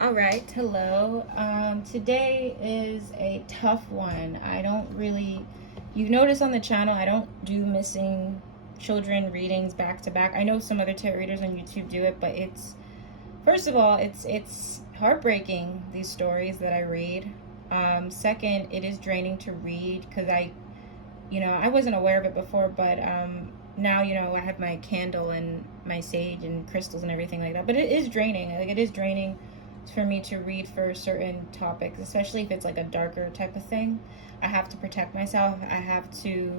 All right, hello. Today is a tough one. I don't really, you notice on the channel, I don't do missing children readings back to back. I know some other tarot readers on YouTube do it, but first of all, it's heartbreaking, these stories that I read. Second, it is draining to read because I wasn't aware of it before, but now, I have my candle and my sage and crystals and everything like that. But it is draining. Like, it is draining for me to read for certain topics, especially if it's like a darker type of thing. I have to protect myself. I have to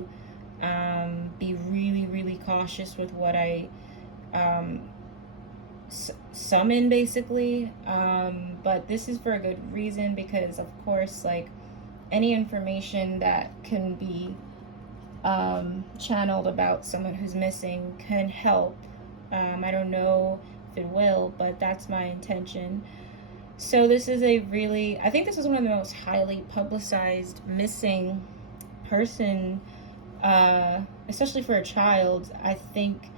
be really, really cautious with what I summon, basically. But this is for a good reason because, of course, like any information that can be channeled about someone who's missing can help. I don't know if it will, but that's my intention. So this is I think this is one of the most highly publicized missing person, especially for a child. I think,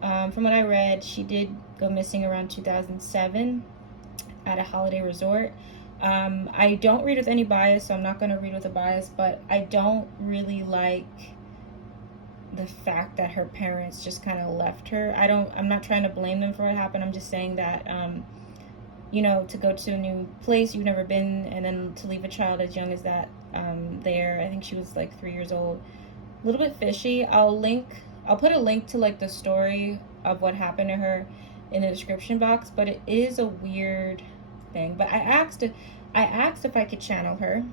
from what I read, she did go missing around 2007 at a holiday resort. I don't read with any bias, so I'm not going to read with a bias, but I don't really like the fact that her parents just kind of left her. I'm not trying to blame them for what happened. I'm just saying that, to go to a new place you've never been and then to leave a child as young as that there. I think she was like 3 years old. A little bit fishy. I'll put a link to like the story of what happened to her in the description box, but it is a weird thing. But I asked if I could channel her.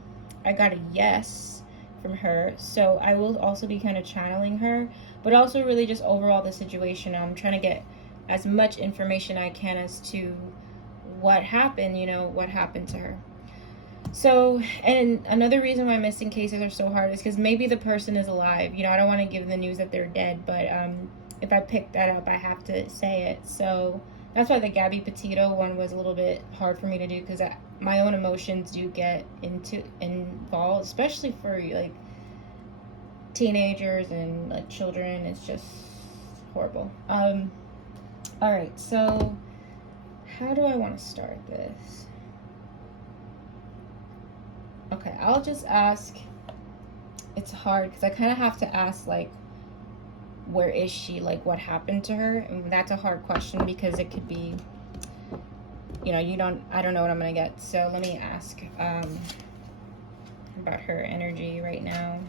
I got a yes from her, so I will also be kind of channeling her, but also really just overall the situation. I'm trying to get as much information I can as to what happened, what happened to her. So, and another reason why missing cases are so hard is because maybe the person is alive. I don't want to give the news that they're dead, but if I pick that up, I have to say it. So that's why the Gabby Petito one was a little bit hard for me to do, because my own emotions do get involved, especially for like teenagers and like children. It's just horrible. All right, so how do I want to start this? Okay, I'll just ask. It's hard because I kind of have to ask, like, where is she? Like, what happened to her? And that's a hard question because it could be, I don't know what I'm going to get. So let me ask about her energy right now.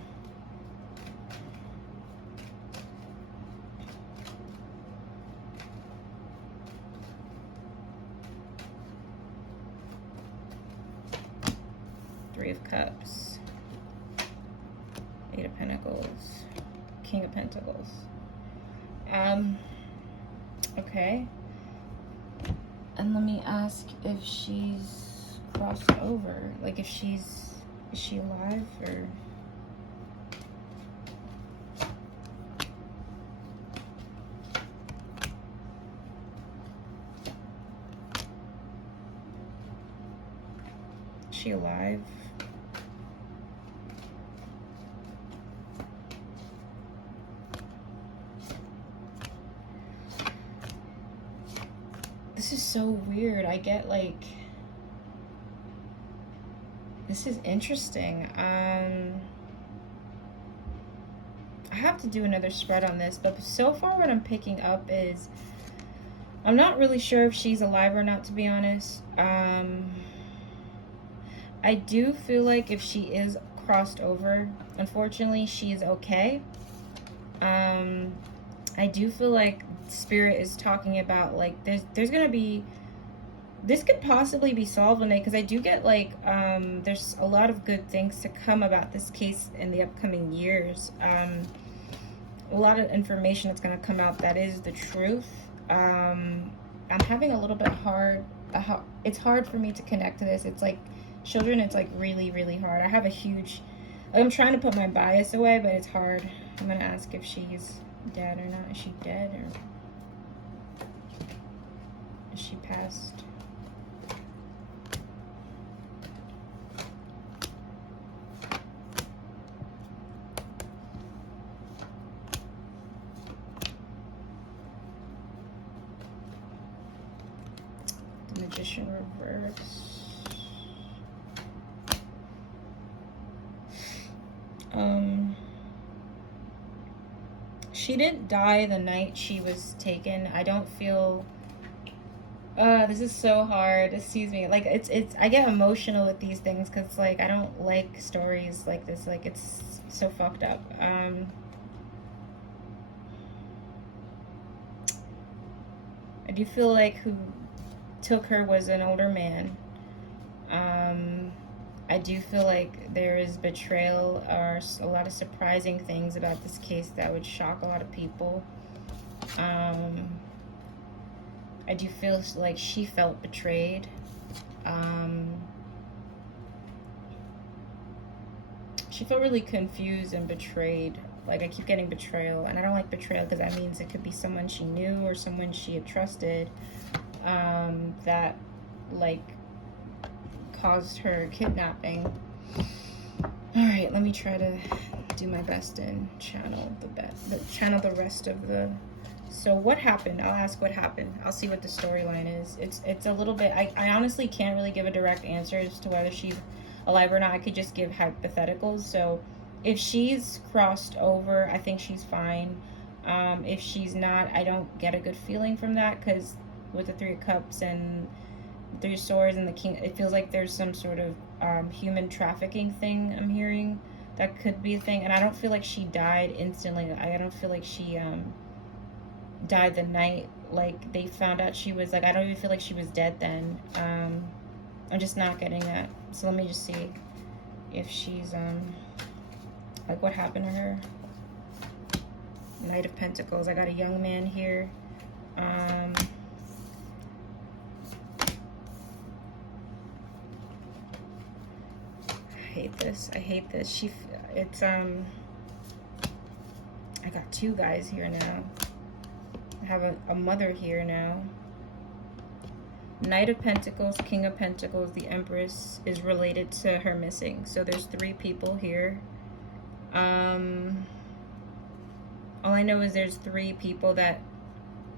Three of Cups, Eight of Pentacles, King of Pentacles. Okay. And let me ask if she's crossed over. Like, is she alive or? Is she alive? This is so weird. I get like, this is interesting. I have to do another spread on this, but so far what I'm picking up is I'm not really sure if she's alive or not, to be honest. I do feel like if she is crossed over, unfortunately, she is okay. I do feel like Spirit is talking about, like, there's gonna be, this could possibly be solved one day, because I do get like there's a lot of good things to come about this case in the upcoming years. A lot of information that's going to come out that is the truth. I'm having a little bit it's hard for me to connect to this. It's like children, it's like really, really hard. I have I'm trying to put my bias away, but it's hard. I'm going to ask if she's dead or not. Is she dead or is she passed? in reverse. She didn't die the night she was taken. I don't feel this is so hard. Excuse me. Like it's I get emotional with these things cuz like I don't like stories like this. Like it's so fucked up. I do feel like who took her was an older man. I do feel like there is betrayal or a lot of surprising things about this case that would shock a lot of people. I do feel like she felt betrayed. She felt really confused and betrayed. Like, I keep getting betrayal, and I don't like betrayal because that means it could be someone she knew or someone she had trusted that, like, caused her kidnapping. All right, let me try to do my best and channel the rest of the. So what happened? I'll ask what happened. I'll see what the storyline is. It's a little bit. I honestly can't really give a direct answer as to whether she's alive or not. I could just give hypotheticals. So if she's crossed over, I think she's fine. If she's not, I don't get a good feeling from that because with the Three of Cups and Three of Swords and the King, it feels like there's some sort of human trafficking thing I'm hearing. That could be a thing. And I don't feel like she died instantly. I don't feel like she died the night like they found out she was, like, I don't even feel like she was dead then. I'm just not getting that. So let me just see if she's like what happened to her. Knight of Pentacles. I got a young man here. I hate this. I hate this. It's I got two guys here now. I have a mother here now. Knight of Pentacles, King of Pentacles, the Empress is related to her missing. So there's three people here. All I know is there's three people that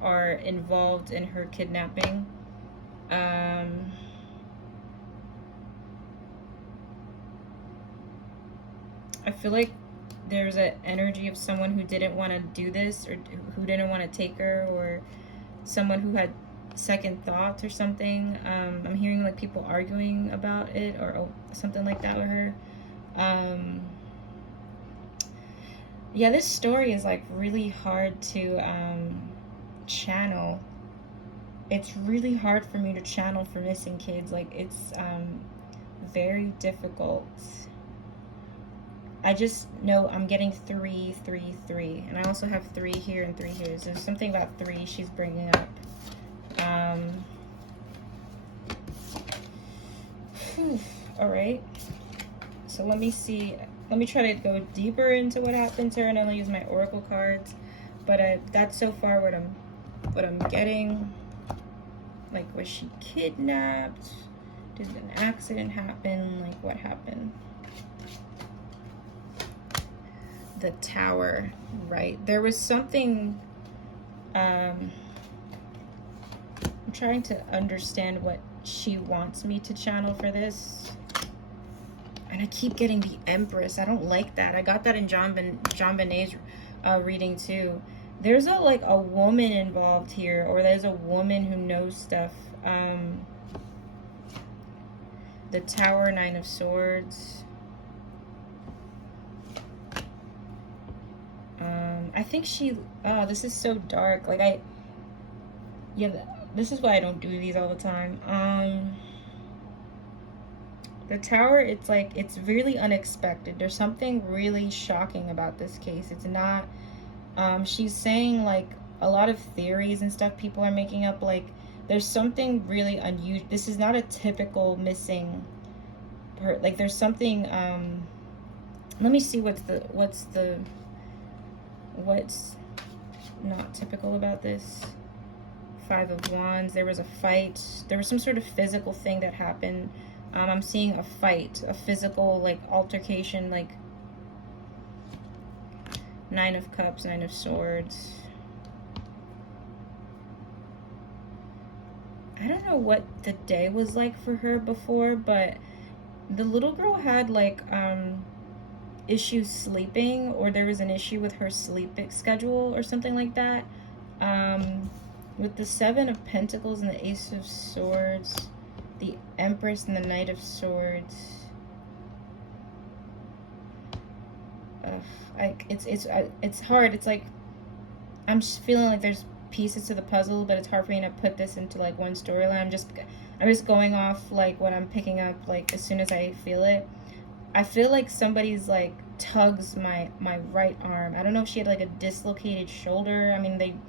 are involved in her kidnapping. I feel like there's an energy of someone who didn't want to do this, or who didn't want to take her, or someone who had second thoughts or something. I'm hearing like people arguing about it or something like that with her. Yeah, this story is like really hard to channel. It's really hard for me to channel for missing kids. Like it's very difficult. I just know I'm getting 3, 3, 3, and I also have 3 here and 3 here. So there's something about 3 she's bringing up. All right. So let me see. Let me try to go deeper into what happened to her, and I'll use my oracle cards. But that's so far what I'm getting. Like, was she kidnapped? Did an accident happen? Like, what happened? The Tower, right? There was something. I'm trying to understand what she wants me to channel for this. And I keep getting the Empress. I don't like that. I got that in John Benet's reading too. There's a woman involved here, or there's a woman who knows stuff. The Tower, 9 of Swords. I think she. Oh, this is so dark. Like yeah. This is why I don't do these all the time. The Tower, it's like, it's really unexpected. There's something really shocking about this case. It's not, she's saying like a lot of theories and stuff people are making up. Like there's something really unusual. This is not a typical missing like there's something, let me see what's not typical about this. 5 of Wands. There was a fight. There was some sort of physical thing that happened. I'm seeing a fight, a physical like altercation, like 9 of Cups, 9 of Swords. I don't know what the day was like for her before, but the little girl had like issues sleeping, or there was an issue with her sleep schedule or something like that. With the Seven of Pentacles and the Ace of Swords, the Empress and the Knight of Swords. It's hard. It's like I'm just feeling like there's pieces to the puzzle, but it's hard for me to put this into like one storyline. I'm just going off like what I'm picking up like as soon as I feel it. I feel like somebody's like tugs my right arm. I don't know if she had like a dislocated shoulder. I mean,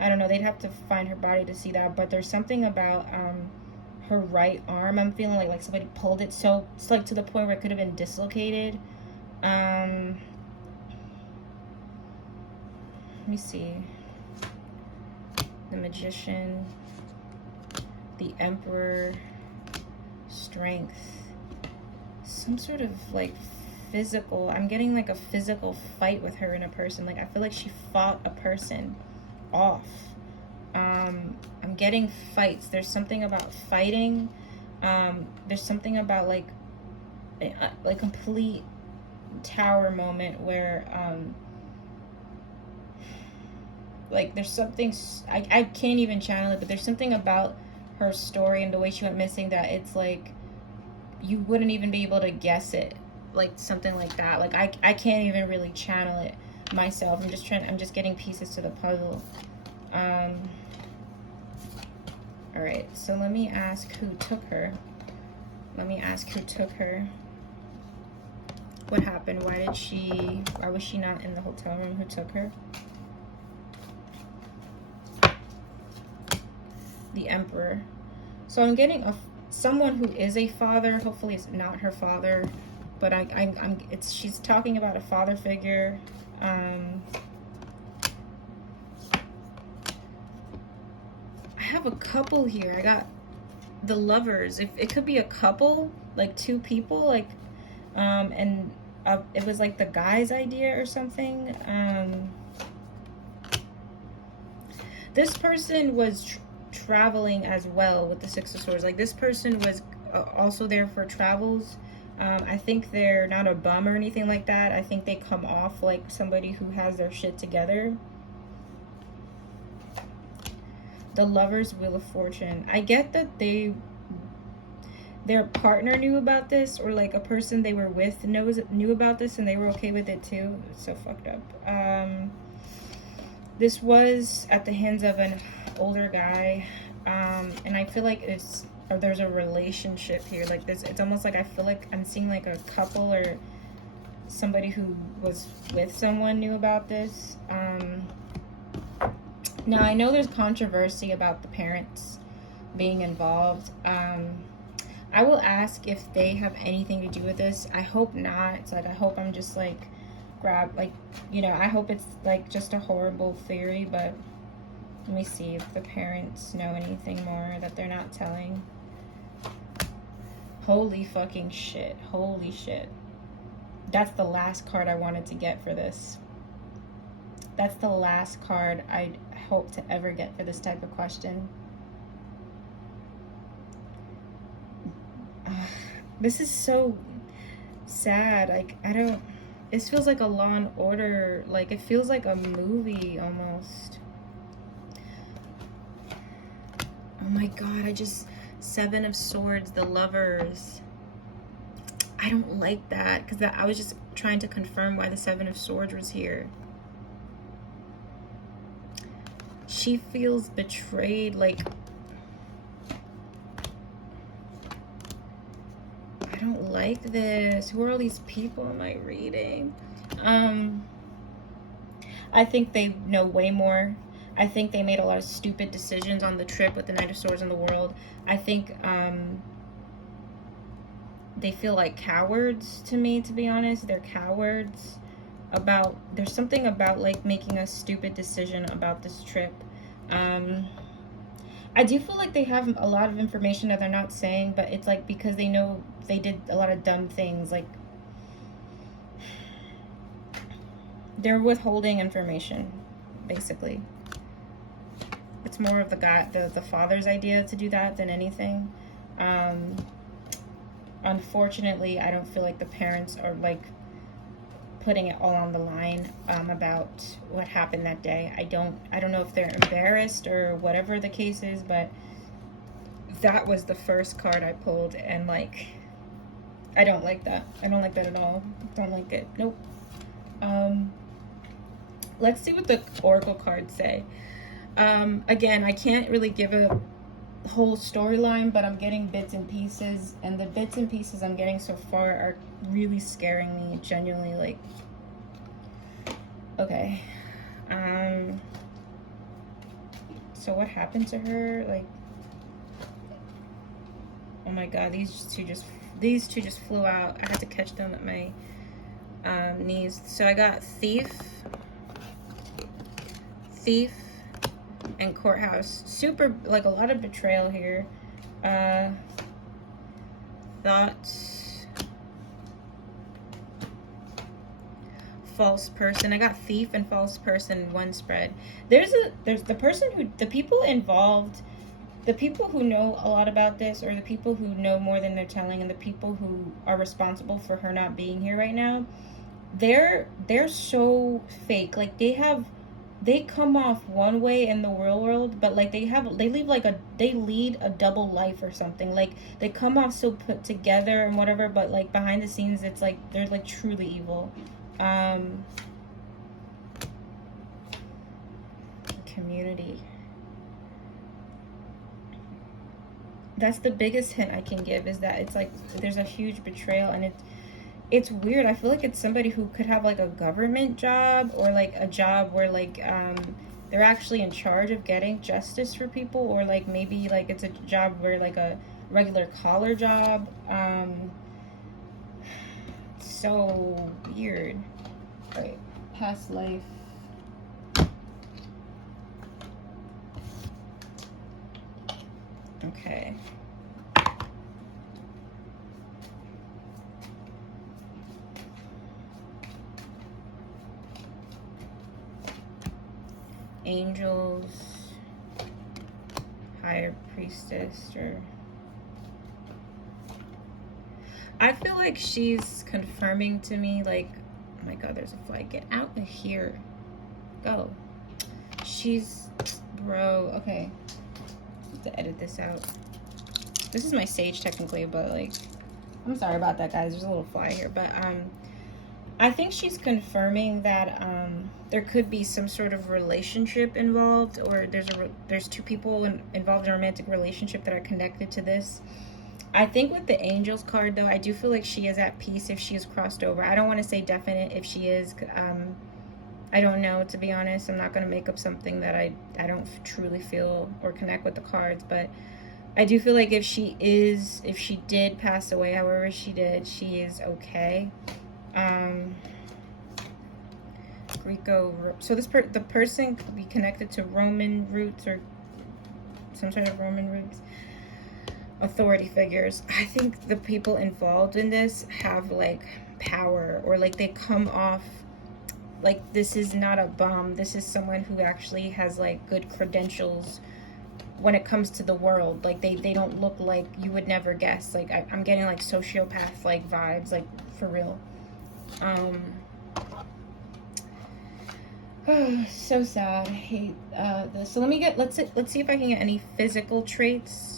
I don't know, they'd have to find her body to see that, but there's something about her right arm. I'm feeling like somebody pulled it, so it's like to the point where it could have been dislocated. Let me see. The Magician, the Emperor, Strength, some sort of like physical. I'm getting like a physical fight with her and a person. Like I feel like she fought a person off. I'm getting fights. There's something about fighting. There's something about like complete tower moment where like there's something, I can't even channel it, but there's something about her story and the way she went missing that it's like you wouldn't even be able to guess it, like something like that. Like I can't even really channel it myself. I'm just getting pieces to the puzzle. All right, so let me ask who took her. What happened? Why was she not in the hotel room? Who took her? The Emperor. So I'm getting someone who is a father. Hopefully it's not her father, but she's talking about a father figure. I have a couple here. I got the Lovers. It could be a couple, like two people, like and it was like the guy's idea or something. This person was traveling as well with the Six of Swords. Like this person was also there for travels. I think they're not a bum or anything like that. I think they come off like somebody who has their shit together. The Lovers, Wheel of Fortune. I get that their partner knew about this, or like a person they were with knew about this and they were okay with it too. It's so fucked up. This was at the hands of an older guy, and I feel like there's a relationship here. Like this, it's almost like I feel like I'm seeing like a couple or somebody who was with someone knew about this. Now I know there's controversy about the parents being involved. I will ask if they have anything to do with this. I hope not. It's like I hope I'm just like I hope it's like just a horrible theory, but let me see if the parents know anything more that they're not telling. Holy fucking shit. Holy shit. That's the last card I wanted to get for this. That's the last card I hope to ever get for this type of question. This is so sad. Like, this feels like a Law and Order. Like, it feels like a movie almost. Oh my god, Seven of Swords, the Lovers. I don't like that, because I was just trying to confirm why the Seven of Swords was here. She feels betrayed, like... I don't like this. Who are all these people am I reading? I think they know way more. I think they made a lot of stupid decisions on the trip with the Knight of Swords in the world. I think they feel like cowards to me, to be honest. They're cowards. There's something about like making a stupid decision about this trip. I do feel like they have a lot of information that they're not saying, but it's like because they know they did a lot of dumb things. Like, they're withholding information, basically. it's more of the guy, the father's idea to do that than anything. Unfortunately, I don't feel like the parents are like putting it all on the line about what happened that day. I don't know if they're embarrassed or whatever the case is, but that was the first card I pulled, and like, I don't like that. I don't like that at all. Don't like it. Nope. Let's see what the oracle cards say. Again, I can't really give a whole storyline, but I'm getting bits and pieces, and the bits and pieces I'm getting so far are really scaring me, genuinely. Like, okay, so what happened to her? Like, oh my god, these two just flew out. I had to catch them at my knees. So I got thief, and courthouse. Super, like, a lot of betrayal here. Thought, false person. I got thief and false person in one spread. There's the person who, the people involved, the people who know a lot about this, or the people who know more than they're telling, and the people who are responsible for her not being here right now, they're so fake. Like, they come off one way in the real world, but like they lead a double life or something. Like, they come off so put together and whatever, but like behind the scenes it's like they're like truly evil. Community. That's the biggest hint I can give, is that it's like there's a huge betrayal, and it's weird. I feel like it's somebody who could have like a government job, or like a job where like they're actually in charge of getting justice for people, or like maybe like it's a job where like a regular collar job. So weird. All right, past life. Okay. Angels, higher priestess, or I feel like she's confirming to me, like, oh my god, there's a fly. Get out of here. Go. She's, bro, okay. I have to edit this out. This is my sage technically, but like, I'm sorry about that, guys. There's a little fly here, but I think she's confirming that there could be some sort of relationship involved, or there's two people involved in a romantic relationship that are connected to this. I think with the Angels card, though, I do feel like she is at peace if she is crossed over. I don't want to say definite if she is. I don't know, to be honest. I'm not going to make up something that I don't truly feel or connect with the cards, but I do feel like if she did pass away, however she did, she is okay. So the person could be connected to Roman roots, or some sort of Roman roots. Authority figures. I think the people involved in this have like power, or like they come off like this is not a bum. This is someone who actually has like good credentials when it comes to the world. Like they don't look like, you would never guess. Like I'm getting like sociopath like vibes, like for real. So sad. I hate this. So let's see if I can get any physical traits.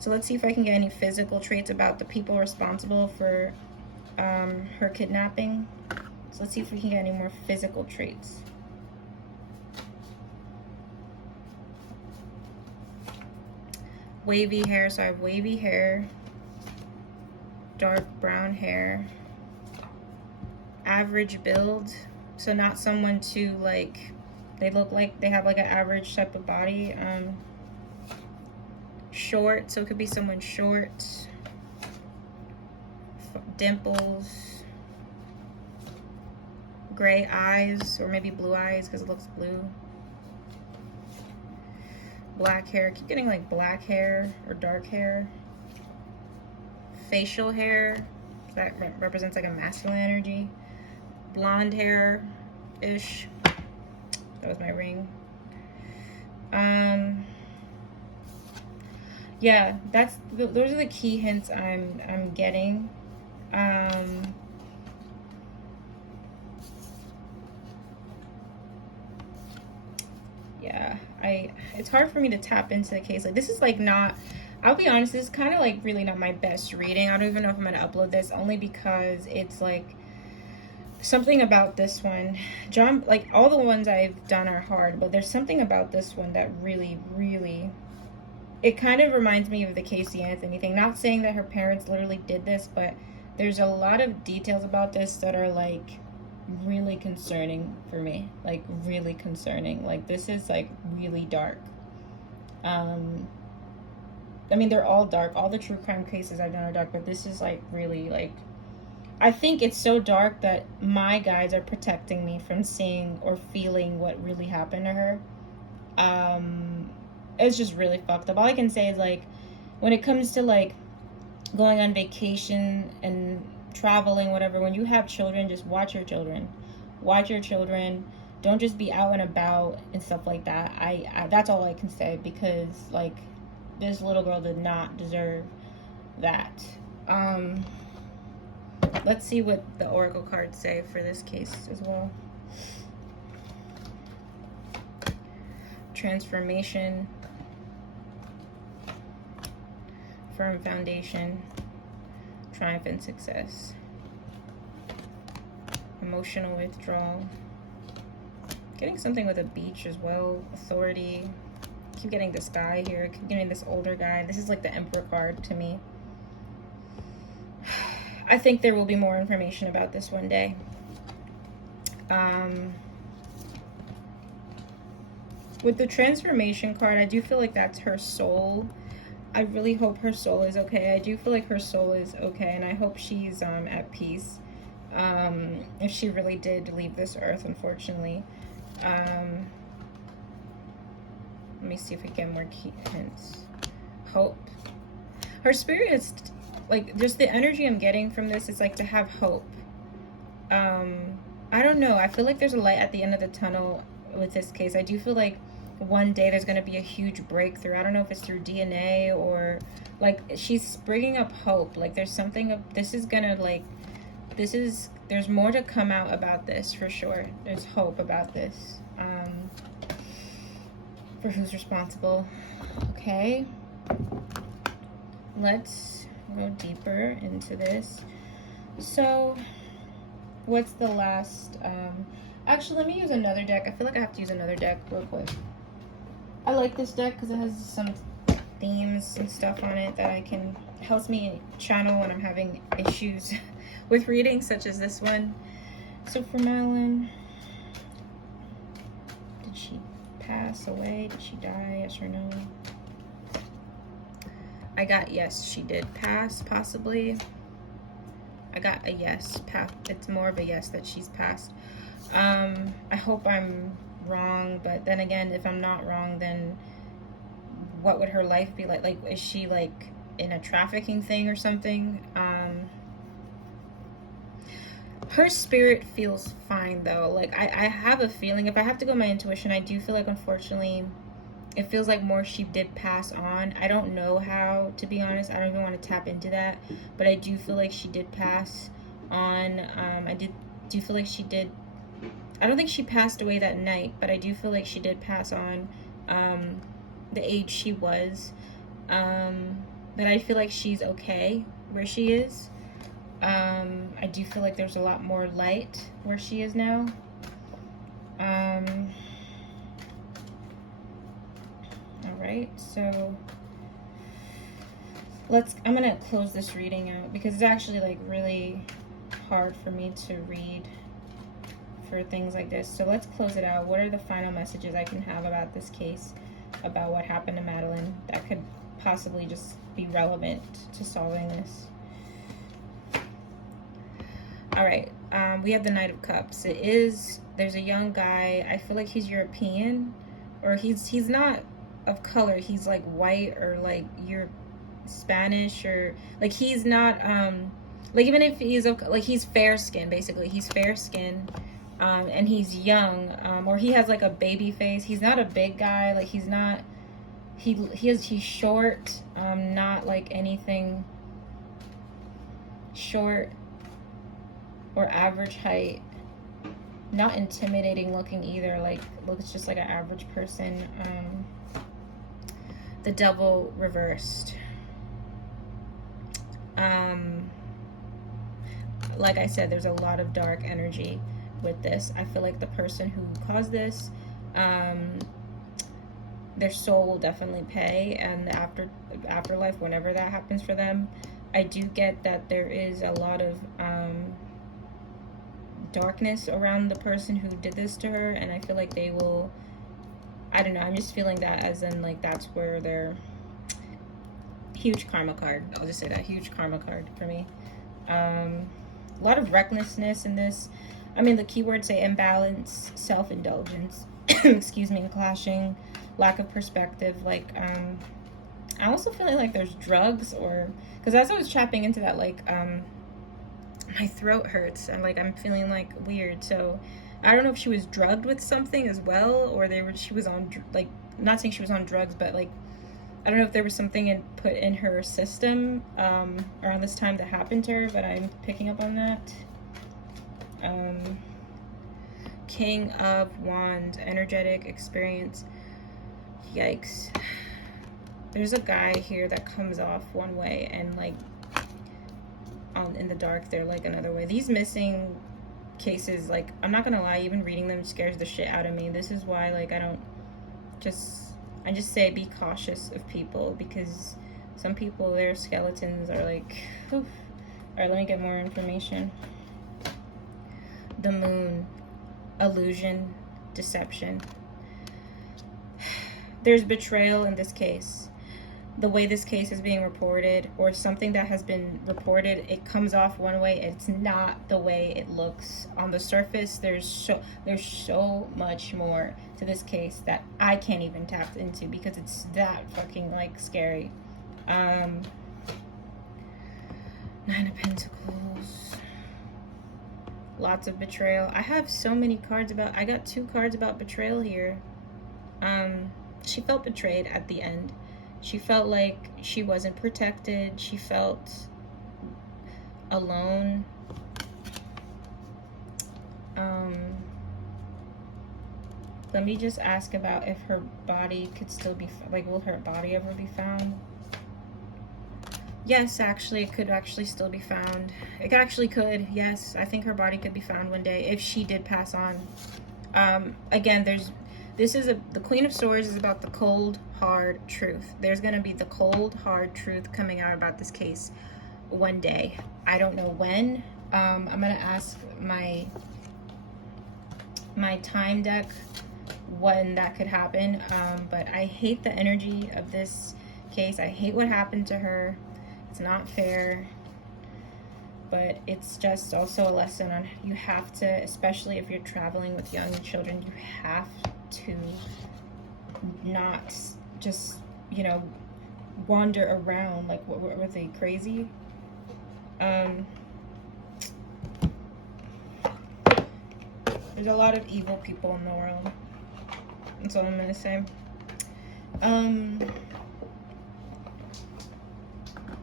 So let's see if I can get any physical traits about the people responsible for her kidnapping. So let's see if we can get any more physical traits. Wavy hair. So I have wavy hair, dark brown hair, average build. So not someone too like, they look like they have like an average type of body. Short, so it could be someone short. Dimples, gray eyes, or maybe blue eyes because it looks blue. Black hair. Keep getting like black hair or dark hair. Facial hair, that represents like a masculine energy. Blonde hair ish. That was my ring. Yeah, those are the key hints I'm getting. Um, yeah, it's hard for me to tap into the case. Like, this is like not, I'll be honest, this is kind of like really not my best reading. I don't even know if I'm gonna upload this, only because it's like something about this one. John, like all the ones I've done are hard, but there's something about this one that really, really, it kind of reminds me of the Casey Anthony thing. Not saying that her parents literally did this, but there's a lot of details about this that are like really concerning for me. Like really concerning. Like this is like really dark. I mean, they're all dark. All the true crime cases I've done are dark, but this is like really like, I think it's so dark that my guides are protecting me from seeing or feeling what really happened to her. It's just really fucked up. All I can say is like, when it comes to like going on vacation and traveling, whatever, when you have children, just watch your children. Watch your children. Don't just be out and about and stuff like that. I that's all I can say, because like this little girl did not deserve that. Let's see what the oracle cards say for this case as well. Transformation, firm foundation, triumph and success, emotional withdrawal. Getting something with a beach as well, authority. Keep getting this guy here, keep getting this older guy. This is like the Emperor card to me. I think there will be more information about this one day. With the transformation card, I do feel like that's her soul. I really hope her soul is okay. I do feel like her soul is okay, and I hope she's at peace. If she really did leave this earth, unfortunately. Let me see if we get more key hints. Hope. Her spirit is like, just the energy I'm getting from this is like to have hope. I don't know. I feel like there's a light at the end of the tunnel with this case. I do feel like one day there's going to be a huge breakthrough. I don't know if it's through DNA or like she's bringing up hope. Like there's something of this is going to like, there's more to come out about this for sure. There's hope about this. For who's responsible. Okay. Let's go deeper into this. So what's the last actually, let me use another deck. I feel like I have to use another deck real quick. I like this deck because it has some themes and stuff on it that helps me channel when I'm having issues with readings, such as this one. So for Madeleine, did she pass away? Did she die? Yes or no? I got yes, she did pass, possibly. I got a yes. It's more of a yes that she's passed. I hope I'm wrong, but then again, if I'm not wrong, then what would her life be like? Like, is she like in a trafficking thing or something? Her spirit feels fine though. Like I have a feeling, if I have to go my intuition, I do feel like unfortunately it feels like more she did pass on. I don't know how, to be honest. I don't even want to tap into that, but I do feel like she did pass on. I do feel like she did. I don't think she passed away that night, but I do feel like she did pass on the age she was. But I feel like she's okay where she is. I do feel like there's a lot more light where she is now. Alright, so I'm gonna close this reading out because it's actually like really hard for me to read for things like this. So let's close it out. What are the final messages I can have about this case, about what happened to Madeleine that could possibly just be relevant to solving this? All right, we have the Knight of Cups. There's a young guy. I feel like he's European, or he's not of color. He's like white or like you're Spanish, or like he's not like, even if he's like, he's fair skinned, basically. He's fair skinned, and he's young, or he has like a baby face. He's not a big guy. Like he's not He's short, not like anything short or average height, not intimidating looking either, like looks just like an average person. The Devil reversed. Like I said, there's a lot of dark energy with this. I feel like the person who caused this, their soul will definitely pay, and afterlife, whenever that happens for them. I do get that there is a lot of darkness around the person who did this to her, and I feel like they will, I don't know, I'm just feeling that as in like that's where their huge karma card, I'll just say that, huge karma card for me. A lot of recklessness in this. I mean, the keywords say imbalance, self-indulgence, excuse me, clashing, lack of perspective. Like, I also feel like there's drugs, or, because as I was tapping into that, like, my throat hurts, and like I'm feeling like weird. So I don't know if she was drugged with something as well, or she was on, like, not saying she was on drugs, but like, I don't know if there was something put in her system around this time that happened to her, but I'm picking up on that. King of Wands, energetic experience. Yikes. There's a guy here that comes off one way, and like in the dark they're like another way. These missing cases, like, I'm not gonna lie, even reading them scares the shit out of me. This is why, like, I just say be cautious of people, because some people, their skeletons are like, whew. Alright, let me get more information. The Moon, illusion, deception. There's betrayal in this case. The way this case is being reported, or something that has been reported, it comes off one way. It's not the way it looks on the surface. There's so much more to this case that I can't even tap into, because it's that fucking like scary. Nine of Pentacles. Lots of betrayal. I have so many cards about, I got 2 cards about betrayal here. She felt betrayed at the end. She felt like she wasn't protected. She felt alone. Let me just ask about if her body could still be, like, will her body ever be found? Yes, actually, it could actually still be found. It actually could, yes. I think her body could be found one day if she did pass on. Again, the Queen of Swords is about the cold, hard truth. There's going to be the cold, hard truth coming out about this case one day. I don't know when. I'm going to ask my time deck when that could happen. But I hate the energy of this case. I hate what happened to her. It's not fair. But it's just also a lesson on, you have to, especially if you're traveling with young children, you have to not just, you know, wander around like, what were they, crazy? There's a lot of evil people in the world. That's all I'm gonna say.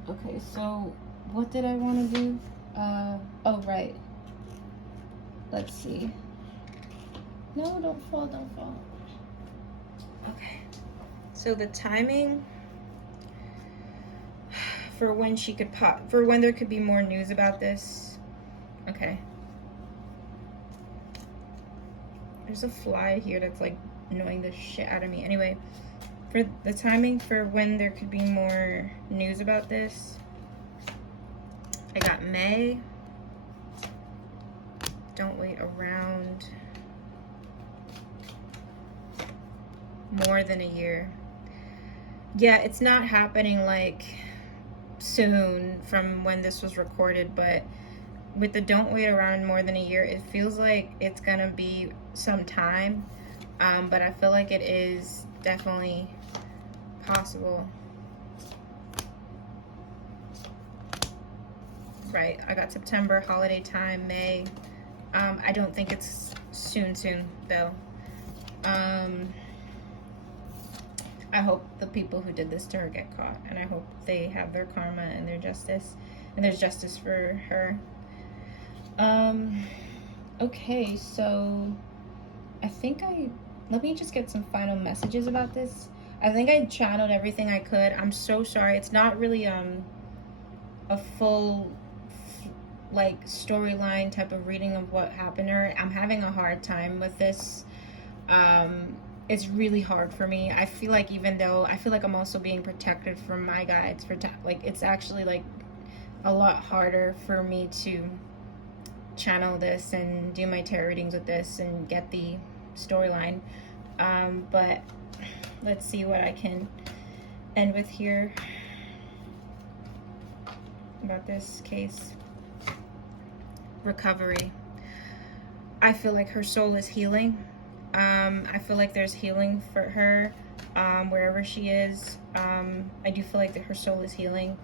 Okay, so what did I want to do? Oh, right. Let's see. No, don't fall, don't fall. Okay. So the timing for when she could for when there could be more news about this. Okay. There's a fly here that's like annoying the shit out of me. Anyway, for the timing for when there could be more news about this, I got May. Don't wait around more than a year. Yeah, it's not happening like soon from when this was recorded, but with the don't wait around more than a year, it feels like it's gonna be some time. But I feel like it is definitely possible. Right, I got September, holiday time, May. I don't think it's soon though. I hope the people who did this to her get caught, and I hope they have their karma and their justice, and there's justice for her. Okay, so I think let me just get some final messages about this. I think I channeled everything I could. I'm so sorry. It's not really a full like storyline type of reading of what happened to her. I'm having a hard time with this. It's really hard for me. I feel like, even though I feel like I'm also being protected from my guides for like, it's actually like a lot harder for me to channel this and do my tarot readings with this and get the storyline. But let's see what I can end with here about this case. Recovery. I feel like her soul is healing. I feel like there's healing for her wherever she is. I do feel like that her soul is healing.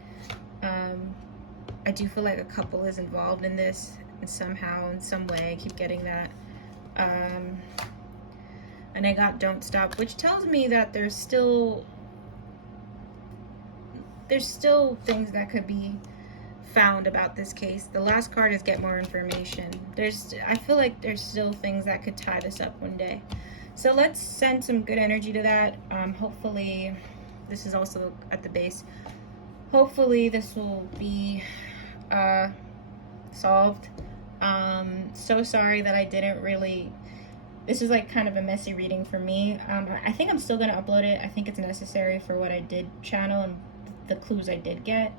I do feel like a couple is involved in this somehow, in some way. I keep getting that. And I got don't stop, which tells me that there's still things that could be found about this case. The last card is get more information. I feel like there's still things that could tie this up one day. So let's send some good energy to that. Hopefully this is also at the base. Hopefully this will be solved. So sorry that I didn't really, this is like kind of a messy reading for me. I think I'm still going to upload it. I think it's necessary for what I did channel and the clues I did get.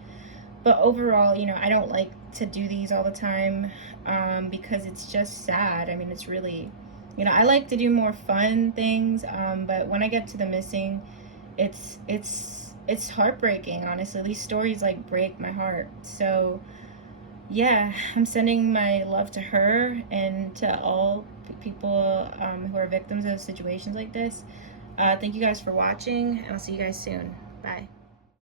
But overall, you know, I don't like to do these all the time because it's just sad. I mean, it's really, you know, I like to do more fun things, but when I get to the missing, it's heartbreaking, honestly. These stories like break my heart. So yeah, I'm sending my love to her and to all people who are victims of situations like this. Thank you guys for watching, and I'll see you guys soon. Bye.